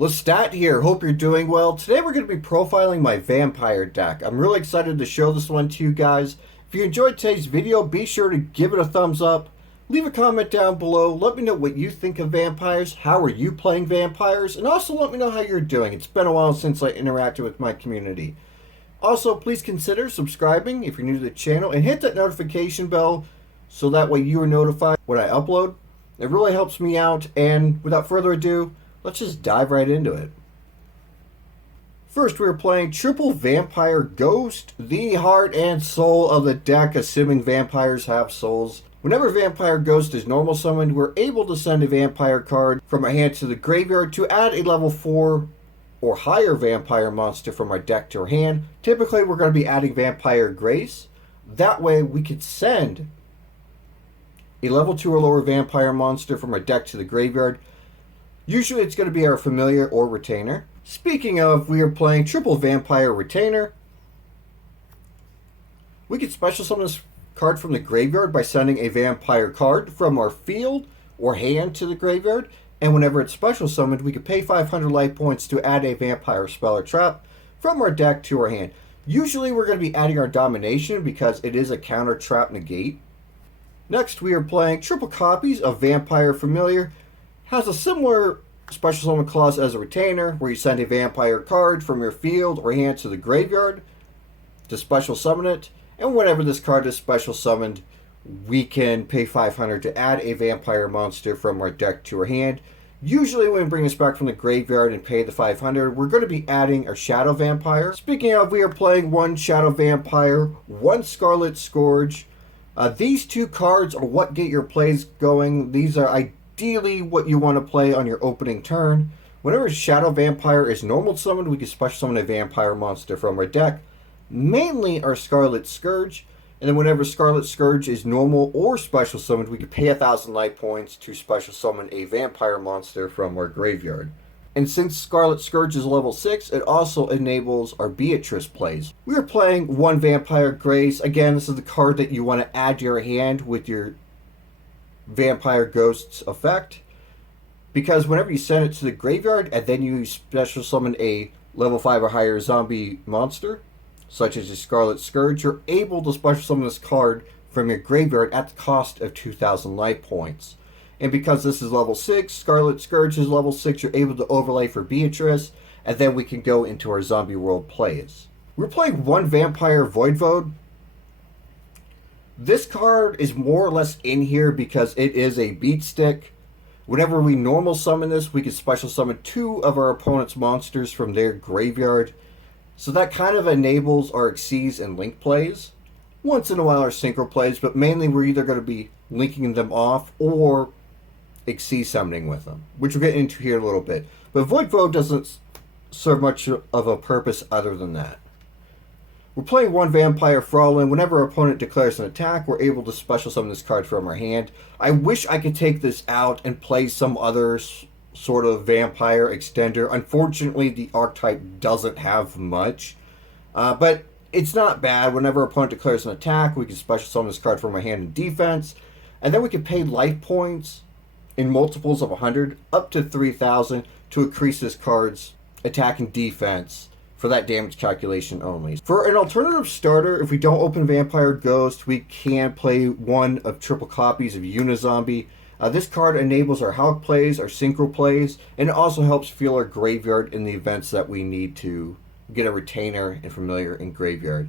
Lestat here, hope you're doing well. Today we're going to be profiling my vampire deck. I'm really excited to show this one to you guys. If you enjoyed today's video, be sure to give it a thumbs up. Leave a comment down below. Let me know what you think of vampires. How are you playing vampires? And also let me know how you're doing. It's been a while since I interacted with my community. Also, please consider subscribing if you're new to the channel and hit that notification bell so that way you are notified when I upload. It really helps me out, and without further ado, let's just dive right into it. First, we're playing Triple Vampire Ghost, the heart and soul of the deck, assuming vampires have souls. Whenever Vampire Ghost is normal summoned, we're able to send a vampire card from our hand to the graveyard to add a level 4 or higher vampire monster from our deck to our hand. Typically, we're going to be adding Vampire Grace. That way, we could send a level 2 or lower vampire monster from our deck to the graveyard. Usually it's going to be our familiar or retainer. Speaking of, we are playing Triple Vampire Retainer. We can special summon this card from the graveyard by sending a vampire card from our field or hand to the graveyard. And whenever it's special summoned, we can pay 500 life points to add a vampire spell or trap from our deck to our hand. Usually we're going to be adding our domination because it is a counter trap negate. Next, we are playing triple copies of Vampire Familiar. Has a similar special summon clause as a retainer, where you send a vampire card from your field or hand to the graveyard to special summon it. And whenever this card is special summoned, we can pay 500 to add a vampire monster from our deck to our hand. Usually when we bring this back from the graveyard and pay the 500, we're going to be adding our Shadow Vampire. Speaking of, we are playing one Shadow Vampire, one Scarlet Scourge. These two cards are what get your plays going. These are ideally what you want to play on your opening turn. Whenever Shadow Vampire is normal summoned, we can special summon a vampire monster from our deck, mainly our Scarlet Scourge. And then whenever Scarlet Scourge is normal or special summoned, we can pay 1,000 life points to special summon a vampire monster from our graveyard. And since Scarlet Scourge is level 6, it also enables our Beatrice plays. We are playing one Vampire Grace. Again, this is the card that you want to add to your hand with your Vampire Ghost's effect. Because whenever you send it to the graveyard and then you special summon a level 5 or higher zombie monster, such as a Scarlet Scourge, you're able to special summon this card from your graveyard at the cost of 2,000 life points. And because this is level 6, Scarlet Scourge is level 6, you're able to overlay for Beatrice, and then we can go into our Zombie World plays. We're playing one Vampire Voidvoid. This card is more or less in here because it is a beat stick. Whenever we normal summon this, we can special summon 2 of our opponent's monsters from their graveyard. So that kind of enables our Xyz and Link plays. Once in a while our Synchro plays, but mainly we're either going to be linking them off or Xyz summoning with them, which we'll get into here in a little bit. But Voidvoid doesn't serve much of a purpose other than that. We're playing one Vampire Fraulein. Whenever our opponent declares an attack, we're able to special summon this card from our hand. I wish I could take this out and play some other sort of vampire extender. Unfortunately, the archetype doesn't have much. But it's not bad. Whenever our opponent declares an attack, we can special summon this card from our hand in defense. And then we can pay life points in multiples of 100 up to 3,000 to increase this card's attack and defense for that damage calculation only. For an alternative starter, if we don't open Vampire Ghost, we can play one of triple copies of Unizombie. This card enables our Hawk plays, our Synchro plays, and it also helps fuel our graveyard in the events that we need to get a retainer and familiar in graveyard.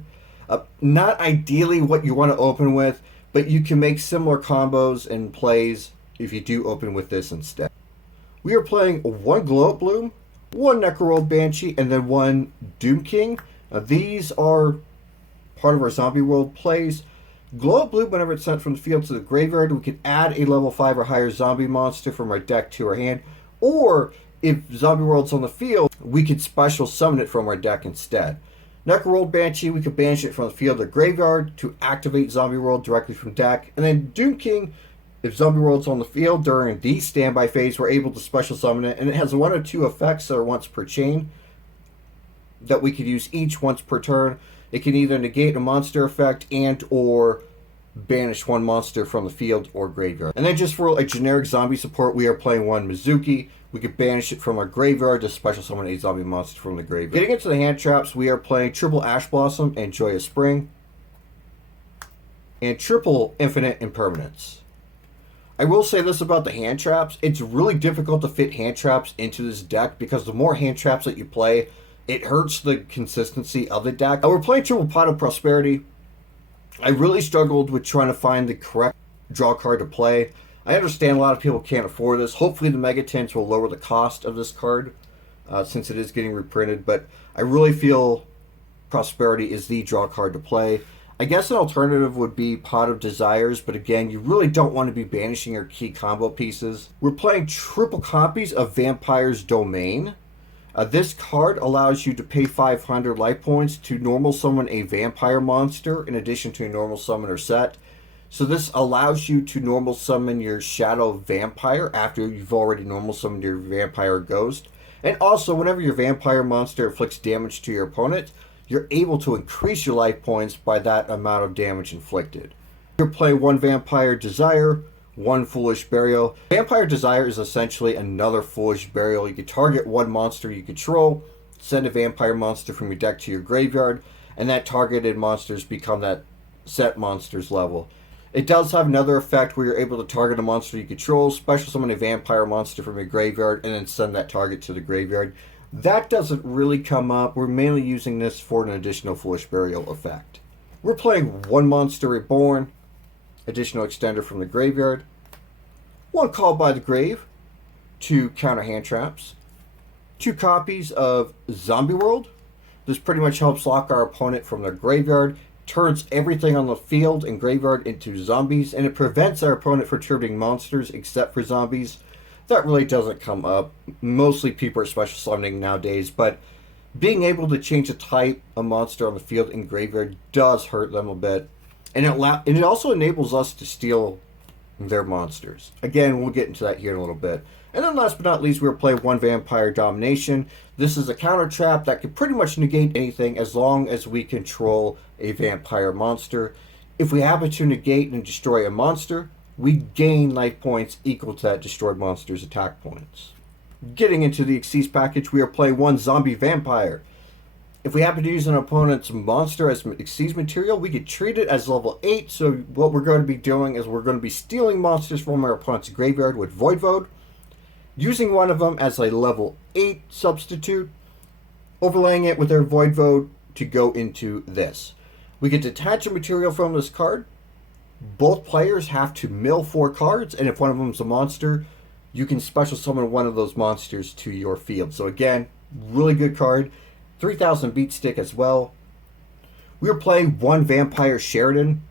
Not ideally what you want to open with, but you can make similar combos and plays if you do open with this instead. We are playing one Glow Up Bloom, one Necroworld Banshee, and then one Doom King. These are part of our Zombie World plays. Glow Up Bloom, whenever it's sent from the field to the graveyard, we can add a level 5 or higher zombie monster from our deck to our hand. Or, if Zombie World's on the field, we could special summon it from our deck instead. Necroworld Banshee, we could banish it from the field to the graveyard to activate Zombie World directly from deck. And then Doom King, if Zombie World's on the field during the standby phase, we're able to special summon it. And it has 1 or 2 effects that are once per chain that we could use each once per turn. It can either negate a monster effect and or banish one monster from the field or graveyard. And then just for a generic zombie support, we are playing one Mizuki, We could banish it from our graveyard to special summon a zombie monster from the graveyard. Getting into the hand traps, we are playing triple Ash Blossom and Joyous Spring, and triple Infinite Impermanence. I will say this about the hand traps. It's really difficult to fit hand traps into this deck because the more hand traps that you play, it hurts the consistency of the deck. We're playing triple Pot of Prosperity. I really struggled with trying to find the correct draw card to play. I understand a lot of people can't afford this. Hopefully the Megatins will lower the cost of this card since it is getting reprinted, but I really feel Prosperity is the draw card to play. I guess an alternative would be Pot of Desires, but again, you really don't want to be banishing your key combo pieces. We're playing triple copies of Vampire's Domain. This card allows you to pay 500 life points to normal summon a vampire monster in addition to a normal summoner set. So this allows you to normal summon your Shadow Vampire after you've already normal summoned your Vampire Ghost. And also, whenever your Vampire monster inflicts damage to your opponent, you're able to increase your life points by that amount of damage inflicted. You play one Vampire Desire, one Foolish Burial. Vampire Desire is essentially another Foolish Burial. You can target one monster you control, send a vampire monster from your deck to your graveyard, and that targeted monsters become that set monster's level. It does have another effect where you're able to target a monster you control, special summon a vampire monster from your graveyard, and then send that target to the graveyard. That doesn't really come up. We're mainly using this for an additional Foolish Burial effect. We're playing one Monster Reborn, additional extender from the graveyard, one Call by the Grave to counter hand traps, two copies of Zombie World. This pretty much helps lock our opponent from their graveyard, turns everything on the field and graveyard into zombies, and it prevents our opponent from triggering monsters except for zombies. That really doesn't come up. Mostly people are special summoning nowadays, but being able to change the type of monster on the field in graveyard does hurt them a bit. And it also enables us to steal their monsters. Again, we'll get into that here in a little bit. And then last but not least, we'll play one Vampire Domination. This is a counter trap that can pretty much negate anything as long as we control a vampire monster. If we happen to negate and destroy a monster, we gain life points equal to that destroyed monster's attack points. Getting into the Xyz package, we are playing one Zombie Vampire. If we happen to use an opponent's monster as Xyz material, we could treat it as level 8. So what we're going to be doing is we're going to be stealing monsters from our opponent's graveyard with Void, using one of them as a level 8 substitute, overlaying it with our Void to go into this. We can detach a material from this card. Both players have to mill 4 cards, and if one of them is a monster, you can special summon one of those monsters to your field. So again, really good card. 3000 beat stick as well. We are playing one Vampire Sheridan.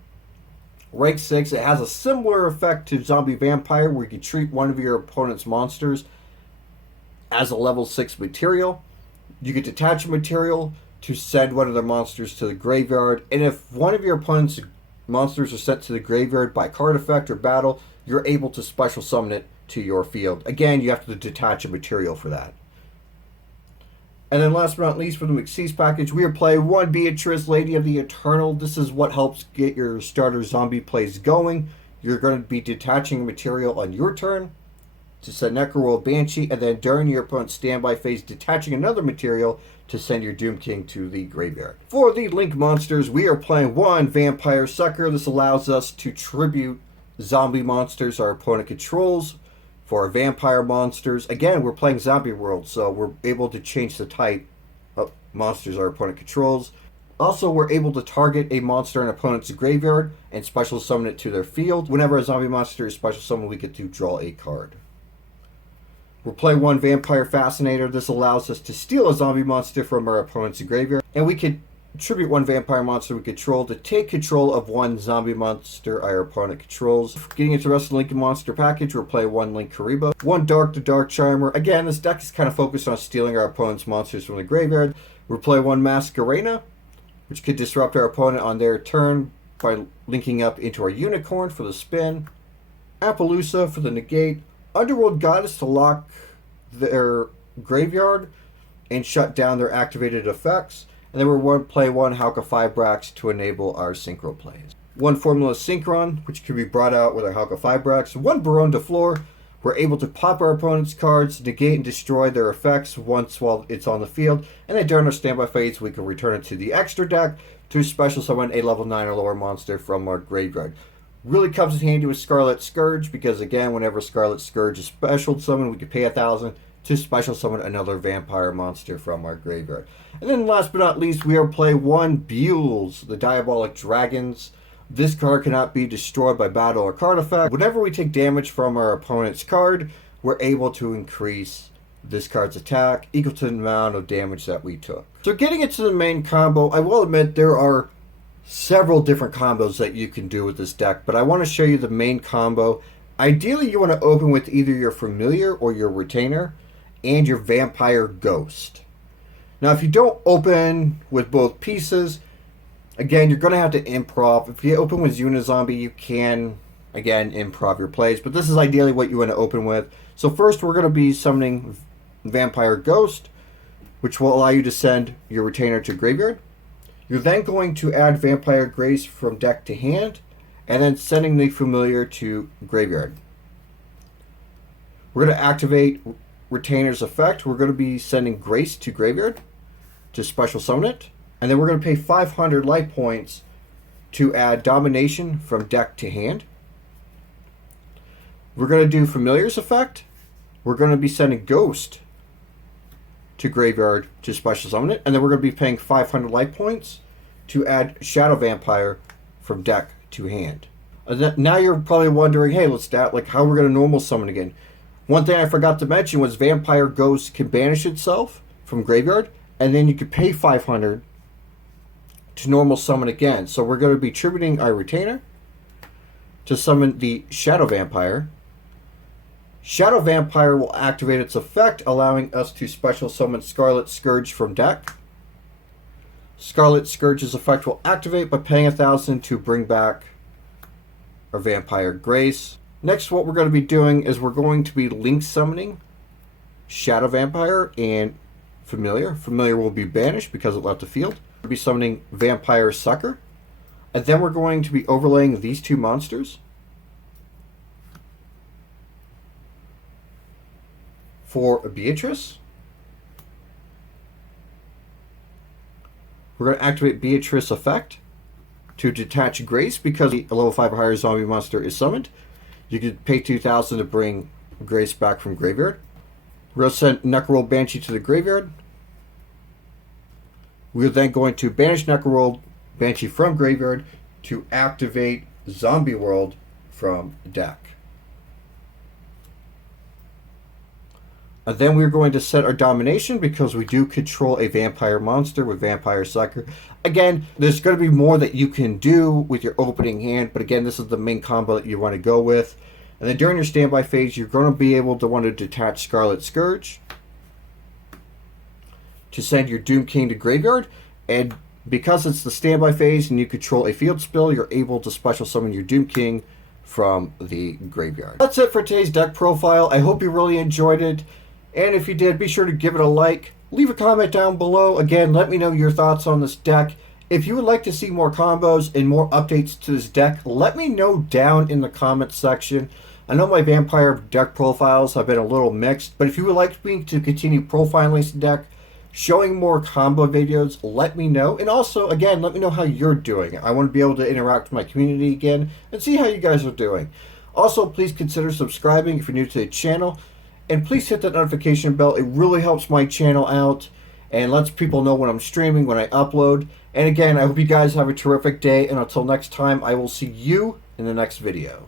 Rank 6. It has a similar effect to Zombie Vampire where you can treat one of your opponent's monsters as a level 6 material. You can detach a material to send one of their monsters to the graveyard. And if one of your opponent's monsters are sent to the graveyard by card effect or battle, you're able to special summon it to your field. Again, you have to detach a material for that. And then last but not least, for the Xyz package, we are playing one Beatrice, Lady of the Eternal. This is what helps get your starter zombie plays going. You're going to be detaching material on your turn to send Necroworld Banshee, and then during your opponent's standby phase, detaching another material to send your Doom King to the graveyard. For the Link monsters, we are playing one Vampire Sucker. This allows us to tribute zombie monsters our opponent controls. For our vampire monsters, again, we're playing Zombie World, so we're able to change the type of monsters our opponent controls. Also, we're able to target a monster in an opponent's graveyard and special summon it to their field. Whenever a zombie monster is special summoned, we get to draw a card. We're playing one Vampire Fascinator. This allows us to steal a zombie monster from our opponent's graveyard, and we could tribute one vampire monster we control to take control of one zombie monster our opponent controls. Getting into the rest of the Link monster package, we're playing one Link Kariba, one Dark to Dark Charmer. Again, this deck is kind of focused on stealing our opponent's monsters from the graveyard. We're playing one Masquerena, which could disrupt our opponent on their turn by linking up into our Unicorn for the spin, Appaloosa for the negate, Underworld Goddess to lock their graveyard and shut down their activated effects. And then we're playing one Halka Fibrax to enable our synchro plays. One Formula Synchron, which can be brought out with our Halka Fibrax. One Baron de Flor, We're able to pop our opponent's cards, negate and destroy their effects once while it's on the field, and then during our standby phase, we can return it to the extra deck to special summon a level 9 or lower monster from our graveyard. Really comes in handy with Scarlet Scourge because, again, whenever Scarlet Scourge is special summoned, we can pay 1,000 to special summon another vampire monster from our graveyard. And then last but not least, we are play 1 Buells, the Diabolic Dragons. This card cannot be destroyed by battle or card effect. Whenever we take damage from our opponent's card, we're able to increase this card's attack equal to the amount of damage that we took. So getting into the main combo, I will admit there are several different combos that you can do with this deck, but I want to show you the main combo. Ideally, you want to open with either your Familiar or your Retainer and your Vampire Ghost. Now, if you don't open with both pieces, again, you're going to have to improv. If you open with Unizombie, you can, again, improv your plays, but this is ideally what you want to open with. So first, we're going to be summoning Vampire Ghost, which will allow you to send your Retainer to graveyard. You're then going to add Vampire Grace from deck to hand, and then sending the Familiar to graveyard. We're going to activate Retainer's effect. We're going to be sending Grace to graveyard to special summon it, and then we're going to pay 500 life points to add Domination from deck to hand. We're going to do Familiar's effect. We're going to be sending Ghost to graveyard to special summon it, and then we're going to be paying 500 life points to add Shadow Vampire from deck to hand. Now you're probably wondering, hey, let's start, like, how we're going to normal summon again. One thing I forgot to mention was Vampire Ghost can banish itself from graveyard, and then you can pay 500 to normal summon again. So we're going to be tributing our Retainer to summon the Shadow Vampire. Shadow Vampire will activate its effect, allowing us to special summon Scarlet Scourge from deck. Scarlet Scourge's effect will activate by paying 1,000 to bring back our Vampire Grace. Next, what we're going to be doing is we're going to be link summoning Shadow Vampire and Familiar. Familiar will be banished because it left the field. We'll be summoning Vampire Sucker. And then we're going to be overlaying these two monsters for Beatrice. We're going to activate Beatrice effect to detach Grace because a level 5 or higher zombie monster is summoned. You could pay 2,000 to bring Grace back from graveyard. We're going to send Necroworld Banshee to the graveyard. We're then going to banish Necroworld Banshee from graveyard to activate Zombie World from deck. And then we're going to set our Domination because we do control a vampire monster with Vampire Sucker. Again, there's going to be more that you can do with your opening hand, but again, this is the main combo that you want to go with. And then during your standby phase, you're going to be able to want to detach Scarlet Scourge to send your Doom King to graveyard. And because it's the standby phase and you control a field spell, you're able to special summon your Doom King from the graveyard. That's it for today's deck profile. I hope you really enjoyed it. And if you did, be sure to give it a like. Leave a comment down below. Again, let me know your thoughts on this deck. If you would like to see more combos and more updates to this deck, let me know down in the comments section. I know my vampire deck profiles have been a little mixed, but if you would like me to continue profiling this deck, showing more combo videos, let me know. And also, again, let me know how you're doing. I want to be able to interact with my community again and see how you guys are doing. Also, please consider subscribing if you're new to the channel. And please hit that notification bell. It really helps my channel out and lets people know when I'm streaming, when I upload. And again, I hope you guys have a terrific day. And until next time, I will see you in the next video.